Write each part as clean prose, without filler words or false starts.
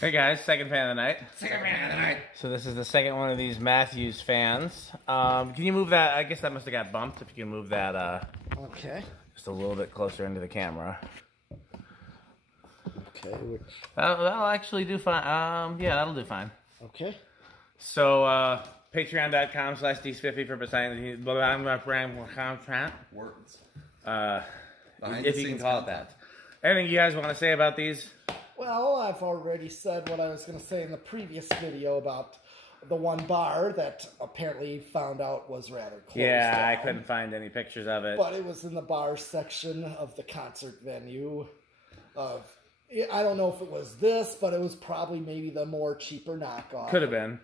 Hey guys, second fan of the night. Second fan of the night. So this is the second one of these Matthews fans. Can you move that? I guess that must have got bumped. If you can move that Okay. just a little bit closer into the camera. Okay. Which... That'll actually do fine. Yeah, that'll do fine. Okay. So patreon.com/D's50 for presenting words. If you can call it that. Anything you guys want to say about these? Well, I've already said what I was going to say in the previous video about the one bar that apparently found out was rather closed down. I couldn't find any pictures of it. But it was in the bar section of the concert venue. I don't know if it was this, but it was probably maybe the more cheaper knockoff. Could have been.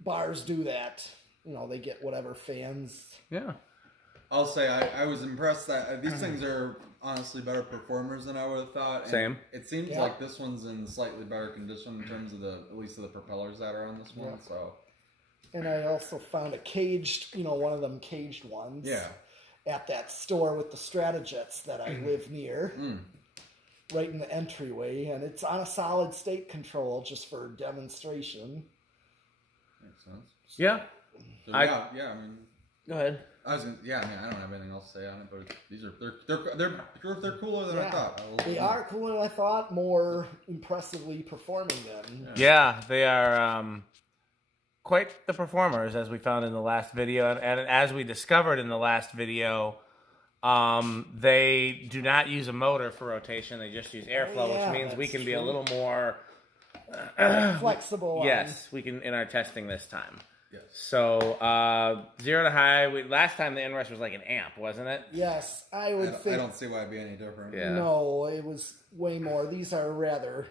Bars do that. You know, they get whatever fans. Yeah. I'll say I was impressed that these things are honestly better performers than I would have thought. And Same. It seems like this one's in slightly better condition in terms of at least of the propellers that are on this one. Yeah. So. And I also found a caged, one of them caged ones. Yeah. At that store with the Stratojets that I live near. Right in the entryway, and it's on a solid state control just for demonstration. Makes sense. Yeah. So, I mean, go ahead. I don't have anything else to say on it, but they're cooler than I thought. They are cooler than I thought, more impressively performing than. Yeah, they are quite the performers, as we found in the last video, and as we discovered in the last video. They do not use a motor for rotation. They just use airflow, which means we can be a little more flexible. Yes, we can in our testing this time. Yes. So 0 to high. Last time the inrush was like an amp, wasn't it? Yes, I think. I don't see why it'd be any different. Yeah. No, it was way more. These are rather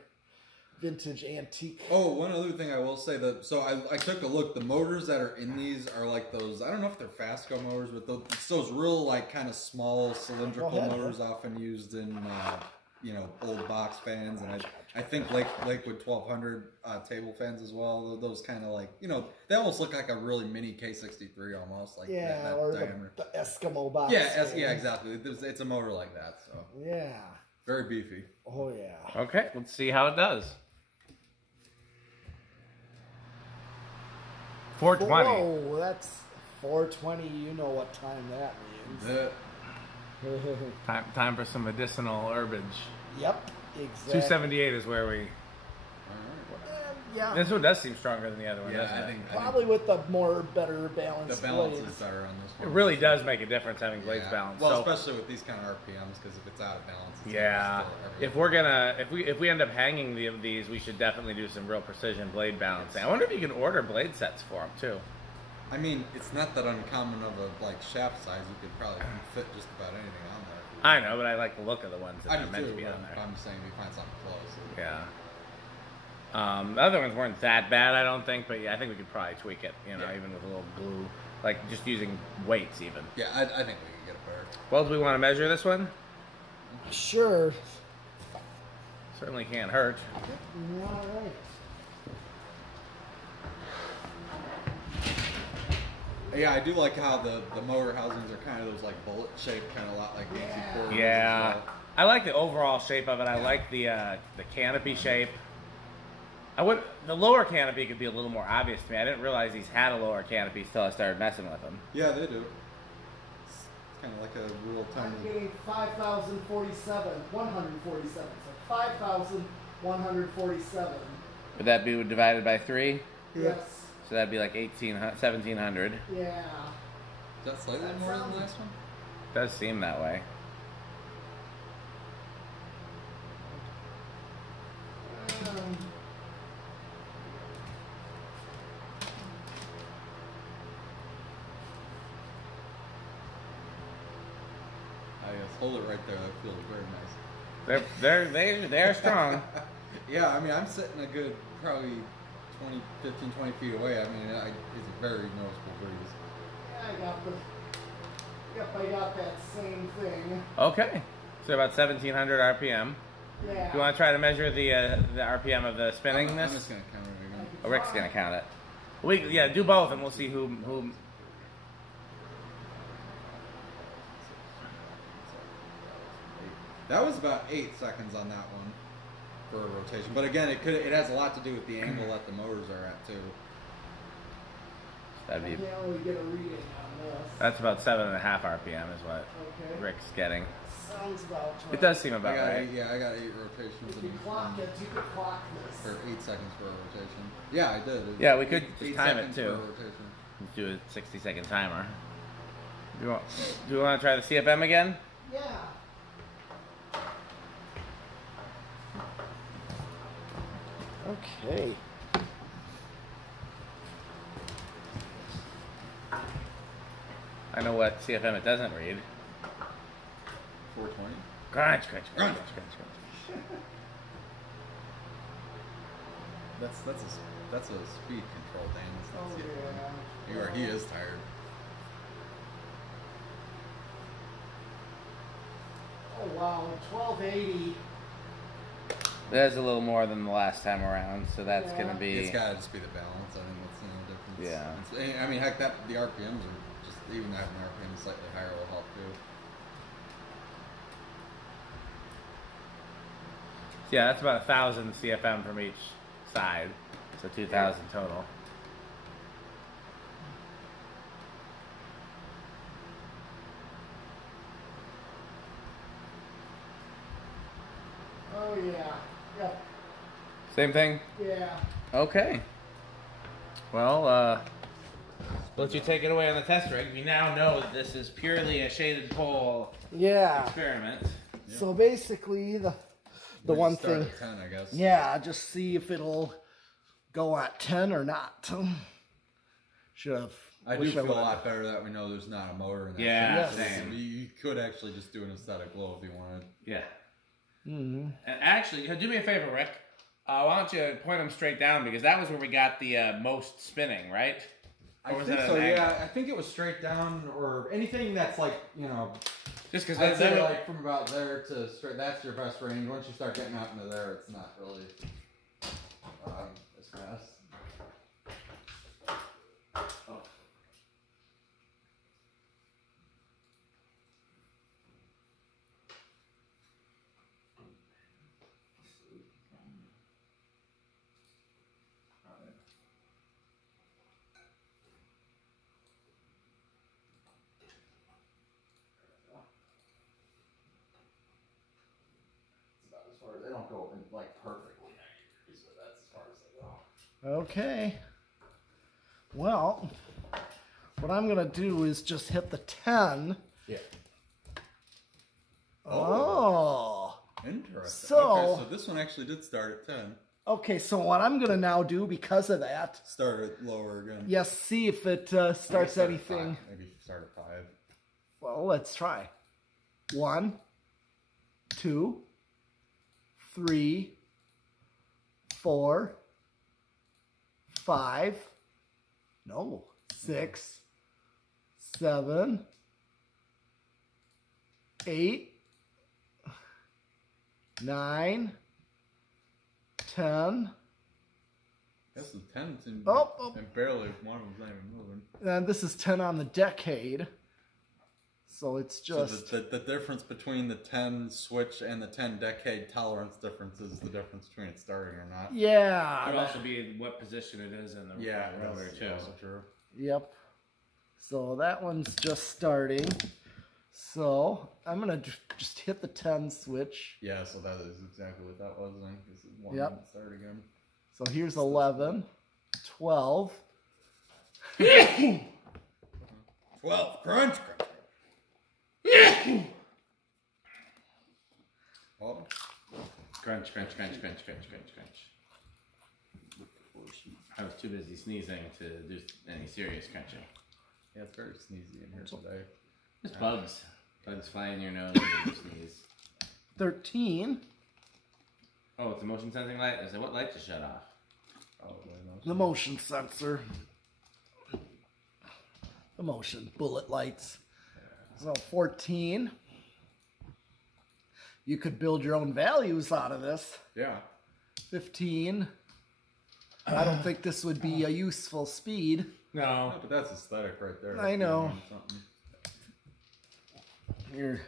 vintage antique. Oh, one other thing I will say so I took a look. The motors that are in these are like those. I don't know if they're Fastco motors, but it's those real like kind of small cylindrical motors often used in old box fans, and I think Lakewood 1200 table fans as well. Those kind of like they almost look like a really mini K63 almost like that or diameter. The Eskimo box. Yeah, exactly. It's a motor like that. So yeah, very beefy. Oh yeah. Okay, let's see how it does. 420. Whoa, that's 420. You know what time that means. Time for some medicinal herbage. Yep, exactly. 278 is where we. Yeah. This one does seem stronger than the other one, Yeah, doesn't I it? think probably with the better balanced the balance blades. is better on this one. It really does make a difference having blades balanced. Well, so, especially with these kind of RPMs, because if it's out of balance, it's if we're gonna, if we end up hanging these, we should definitely do some real precision blade balancing. I wonder if you can order blade sets for them too. I mean, it's not that uncommon of a shaft size. You could probably fit just about anything on there. I know, but I like the look of the ones that are meant to be on there. I'm just saying, we find something close. Yeah. The other ones weren't that bad, I don't think, but I think we could probably tweak it, even with a little glue, like just using weights even. Yeah, I think we can get it better. Well, do we want to measure this one? Sure. Certainly can't hurt. All right. Yeah, I do like how the motor housings are kind of those like bullet shaped, kind of a lot like the MC4. Yeah, I like the overall shape of it. I like the canopy shape. The lower canopy could be a little more obvious to me. I didn't realize these had a lower canopy until I started messing with them. Yeah, they do. It's kind of like a real tiny. I'm getting 147. So 5,147. Would that be divided by 3? Yes. So that'd be like 1,700. Yeah. Is that slightly more than the last one? Does seem that way. Hold it right there. That feels very nice. They're strong. Yeah, I mean, I'm sitting a good probably 15, 20 feet away. I mean, it's a very noticeable breeze. Yeah, I got that same thing. Okay, so about 1,700 RPM. Yeah. Do you want to try to measure the RPM of the spinningness? I'm just gonna count it again. Oh, Rick's gonna count it. Do both, and we'll see who. That was about 8 seconds on that one. per rotation. But again, it has a lot to do with the angle that the motors are at too. That'd be. I can't really get a reading on this. That's about 7.5 RPM is what Rick's getting. Sounds about right. It does seem about right. I got 8 rotations. If you clock it, you could clock this. For 8 seconds per rotation. Yeah, I did. Yeah, we could just 8 time it seconds too. per rotation. Let's do a 60-second timer. Do you want to try the CFM again? Yeah. Okay. I know what CFM it doesn't read. 420. Crunch. That's a speed control thing. Oh, yeah. He is tired. Oh, wow. 1280. There's a little more than the last time around, so that's Yeah. going to be... It's got to just be the balance. I mean, that's the only difference. Yeah. I mean, heck, the RPMs are just, even having the RPMs slightly higher will help too. Yeah, that's about 1,000 CFM from each side, so 2,000 total. Oh, yeah. Yep. Same thing? Yeah. Okay. Well, let you take it away on the test rig. We now know that this is purely a shaded pole Yeah. experiment. Yep. So basically, the one thing. At 10, I guess. Yeah, just see if it'll go at 10 or not. Should have. I do feel a lot better that we know there's not a motor in that. Yeah, thing. same. You could actually just do an aesthetic glow if you wanted. Yeah. Mm-hmm. And actually, do me a favor, Rick. Why don't you point them straight down, because that was where we got the most spinning, right? I think so, yeah. I think it was straight down, or anything that's like, you know, just because I'd say like from about there to straight, that's your best range. Once you start getting out into there, it's not really as fast. Oh. They don't go in like perfectly 90 degrees, but that's as far as they go. Okay. Well, what I'm going to do is just hit the 10. Yeah. Oh. Interesting. So, okay, so this one actually did start at 10. Okay, so what I'm going to now do because of that. Start it lower again. Yes, see if it starts anything. Maybe start at 5. Well, let's try. 1, 2, 3, 4, 5, no, 6, 7, 8, 9, 10. That's the 10. And barely, one of them's not even moving. And this is 10 on the decade. So it's just... So the difference between the 10 switch and the 10 decade tolerance difference is the difference between it starting or not. Yeah. It could also be what position it is in the rotor, too. Also true. Yep. So that one's just starting. So I'm going to just hit the 10 switch. Yeah, so that is exactly what that was then. This is one Yep. that start again. So here's 11, 12. 12. Crunch. Oh. Crunch. I was too busy sneezing to do any serious crunching. Yeah, it's very sneezy in here today. Just bugs. Bugs fly in your nose when you sneeze. 13. Oh, it's a motion sensing light? I said, what light just shut off? The motion sensor. The motion bullet lights. So 14. You could build your own values out of this. Yeah. 15. I don't think this would be a useful speed. No. But that's aesthetic right there. I know. You're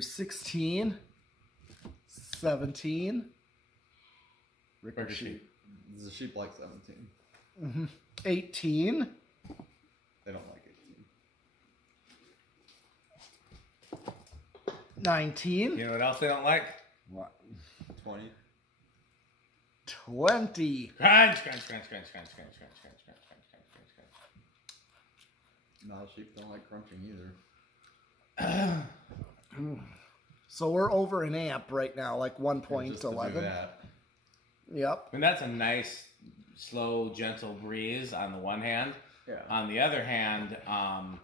16, 17, Ricker sheep. Does the sheep like 17? Mm-hmm. 18. They don't like 18. 19. You know what else they don't like? What? 20. 20. Crunch, crunch, crunch, crunch, crunch, crunch, crunch, crunch, crunch, crunch, crunch, crunch, crunch. No, sheep don't like crunching either. So we're over an amp right now, like Just to do 1.11. that. Yep. And that's a nice, slow, gentle breeze on the one hand. Yeah. On the other hand, I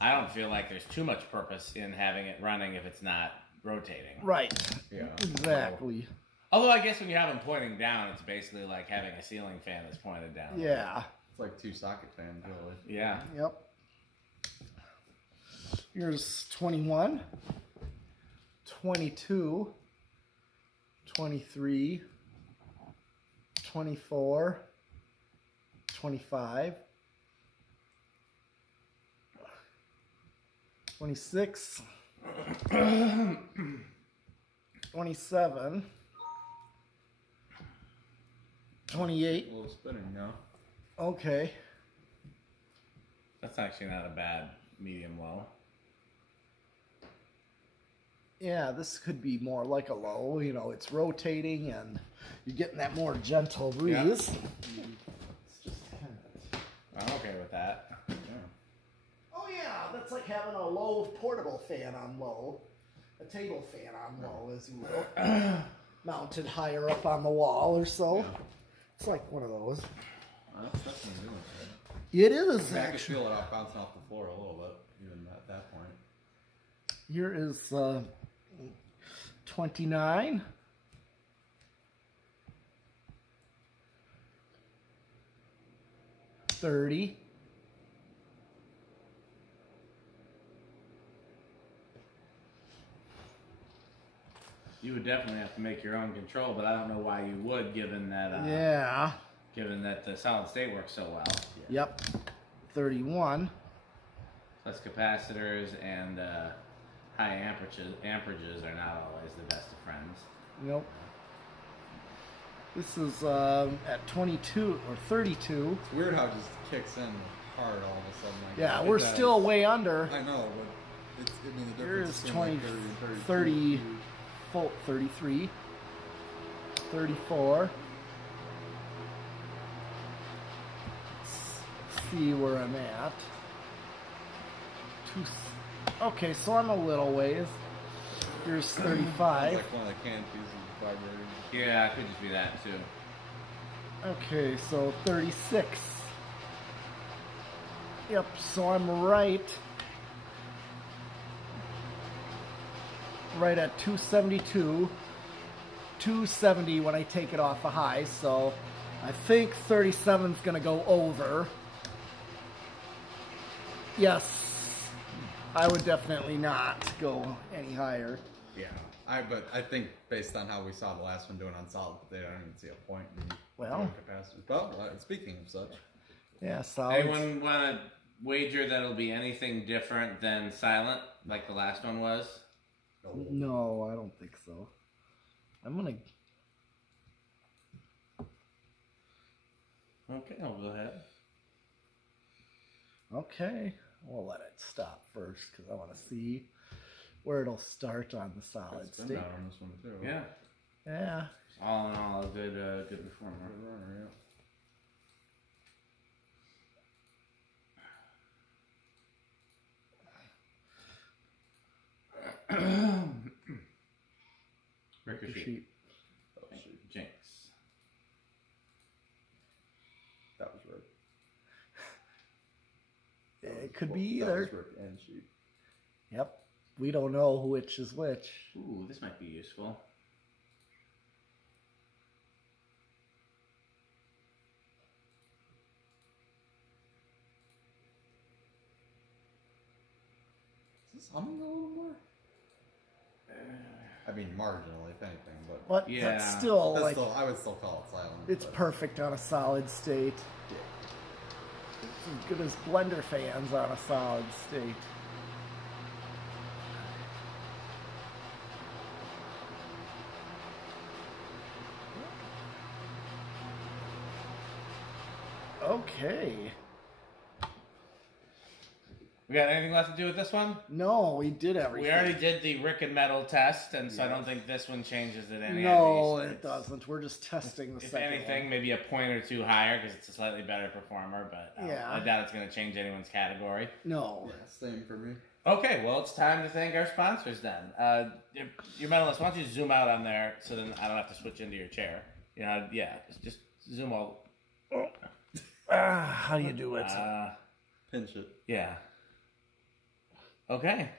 don't feel like there's too much purpose in having it running if it's not rotating. Right. Yeah. Exactly. Although I guess when you have them pointing down, it's basically like having a ceiling fan that's pointed down. Yeah. It's like 2 socket fans, really. Yeah. Yep. Here's 21, 22, 23, 24, 25, 26, 27, 28. A little spinning now. Okay. That's actually not a bad medium low. Yeah, this could be more like a low. You know, it's rotating and you're getting that more gentle breeze. Yeah. It's just kind of... I'm okay with that. Yeah. Oh yeah, that's like having a low portable fan on low, a table fan on low, as you will, mounted higher up on the wall or so. Yeah. It's like one of those. That's definitely doing it. It is I could actually. feel it out bouncing off the floor a little bit, even at that point. Here is 29. 30. You would definitely have to make your own control, but I don't know why you would, given that Yeah. given that the solid state works so well. Yep. 31. Plus capacitors and high amperages are not always the best of friends. Nope. This is at 22 or 32. It's weird how it just kicks in hard all of a sudden. Like Yeah, that. we're It does. still way under. I know, but it's, I mean, the Here difference is between 20, like 30 and 30, 33, 34. Let's see where I'm at. Okay, so I'm a little ways. Here's It's 35. like one of the canopies is vibrating. Yeah, it could just be that too. Okay, so 36. Yep, so I'm right at 272. 270 when I take it off a high, so I think 37 is going to go over. Yes, I would definitely not go any higher. Yeah, but I think based on how we saw the last one doing on solid, I don't even see a point in Well. capacity. But speaking of such, Yeah, solid. Anyone want to wager that it'll be anything different than silent, like the last one was? No, I don't think so. I'm going to... Okay, I'll go ahead. Okay, we'll let it stop first because I want to see where it'll start on the solid it's been state. out on this one too. Yeah. Yeah. All in all, a good performer. Good runner, yeah. Ricochet. Oh, shoot. Jinx. That was Rick. It could be That either. was Rick and sheep. Yep. We don't know which is which. Ooh, this might be useful. Is this humming a little more? I mean, marginally, if anything, but But Yeah. that's still that's like still, I would still call it silent. it's but, perfect on a solid state. yeah. It's as good as blender fans on a solid state. Okay. We got anything left to do with this one? No, we did everything. We already did the Rick and Metal test, and so I don't think this one changes it any. No, it doesn't. We're just testing the if second anything, one. maybe a point or two higher because it's a slightly better performer, but I doubt it's going to change anyone's category. No. Yeah, same for me. Okay, well, it's time to thank our sponsors then. Your medalist, why don't you zoom out on there so then I don't have to switch into your chair. You know, yeah, just zoom all. How do you do it? Pinch it. Yeah. Okay.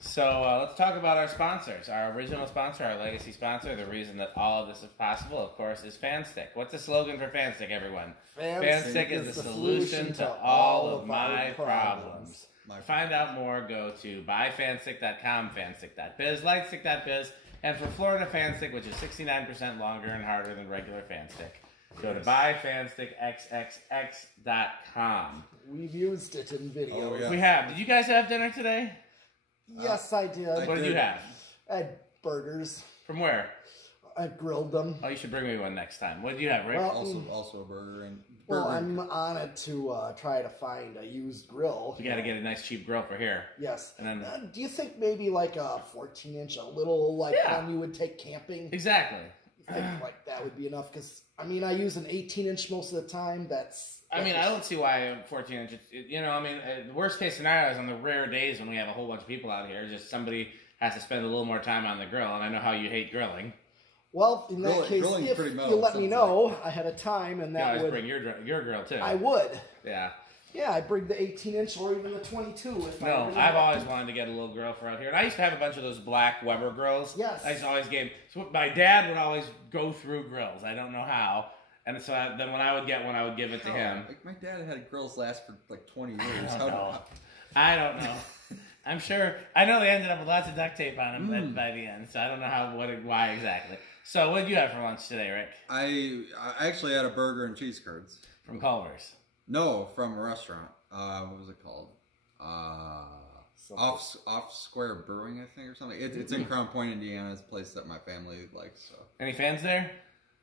So let's talk about our sponsors. Our original sponsor, our legacy sponsor, the reason that all of this is possible, of course, is FanStick. What's the slogan for FanStick, everyone? FanStick is the solution to all of my problems. To find out more, go to buyfanstick.com, fanstick.biz, lightstick.biz, and for Florida FanStick, which is 69% longer and harder than regular FanStick, go to buyfanstickxxx.com. We've used it in videos. Oh, yeah. We have. Did you guys have dinner today? Yes, I did. What did you have? I had burgers. From where? I grilled them. Oh, you should bring me one next time. What did you have, Rick? Well, Also a burger and well, I'm on it to try to find a used grill. You got to get a nice cheap grill for here. Yes. And then, do you think maybe like a 14-inch, a little like one you would take camping? Exactly. I think like that would be enough because I mean I use an 18-inch most of the time. I don't see why a 14-inch. You know, I mean, the worst case scenario is on the rare days when we have a whole bunch of people out here. Just somebody has to spend a little more time on the grill, and I know how you hate grilling. Well, in that case, if you let me know ahead of time, and that would bring your grill too. I would. Yeah. Yeah, I'd bring the 18-inch or even the 22. No, I've always wanted to get a little grill for out here. And I used to have a bunch of those black Weber grills. Yes. I used to always so my dad would always go through grills. I don't know how. And so then when I would get one, I would give it to him. Like my dad had grills last for like 20 years. I don't know. I'm sure. I know they ended up with lots of duct tape on them by the end. So I don't know why exactly. So what did you have for lunch today, Rick? I actually had a burger and cheese curds. From Culver's. No, from a restaurant. What was it called? Off Square Brewing, I think, or something. It's in Crown Point, Indiana. It's a place that my family likes. So. Any fans there?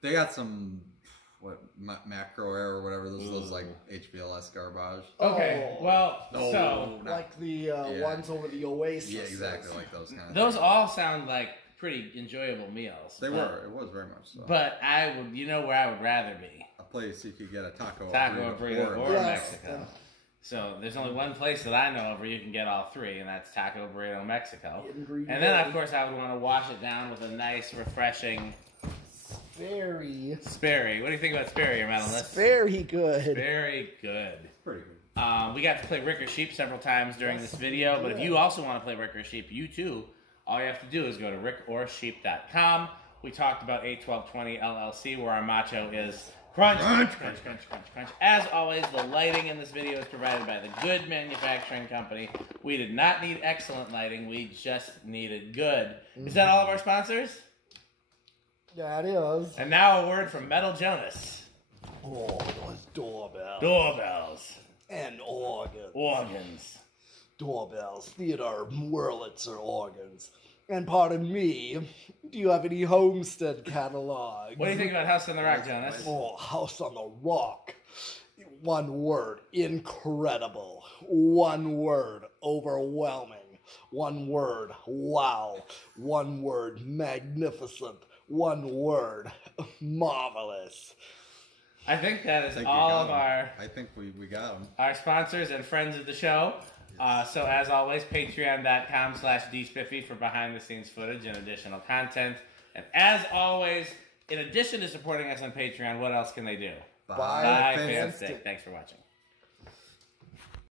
They got some macro air or whatever. Those like hvls garbage. Okay, well, like the ones over the Oasis. Yeah, exactly, like those kind of. Those all sound like pretty enjoyable meals. They were. It was very much so. But I would, where I would rather be. Place you could get a taco burrito or Mexico. Yeah. So there's only one place that I know of where you can get all three, and that's Taco Burrito Mexico. And then, of course, I would want to wash it down with a nice, refreshing Sperry. What do you think about Sperry, your medalist? Very good. Very good. Pretty good. We got to play Rick or Sheep several times during this video, but if you also want to play Rick or Sheep, you too, all you have to do is go to rickorsheep.com. We talked about 81220 LLC, where our motto is crunch, crunch, crunch, crunch, crunch, crunch. As always, the lighting in this video is provided by the Good Manufacturing Company. We did not need excellent lighting. We just needed good. Is that all of our sponsors? That is. And now a word from Metal Jonas. Oh, those doorbells. Doorbells. And organs. Organs. Doorbells, theater, Wurlitzer organs. And pardon me, do you have any Homestead catalogs? What do you think about House on the Rock, Jonas? Oh, House on the Rock. One word, incredible. One word, overwhelming. One word, wow. One word, magnificent. One word, marvelous. I think that is all of our... I think we got them. Our sponsors and friends of the show. So as always, patreon.com/dspiffy for behind-the-scenes footage and additional content. And as always, in addition to supporting us on Patreon, what else can they do? Bye, FanStick. Thanks for watching.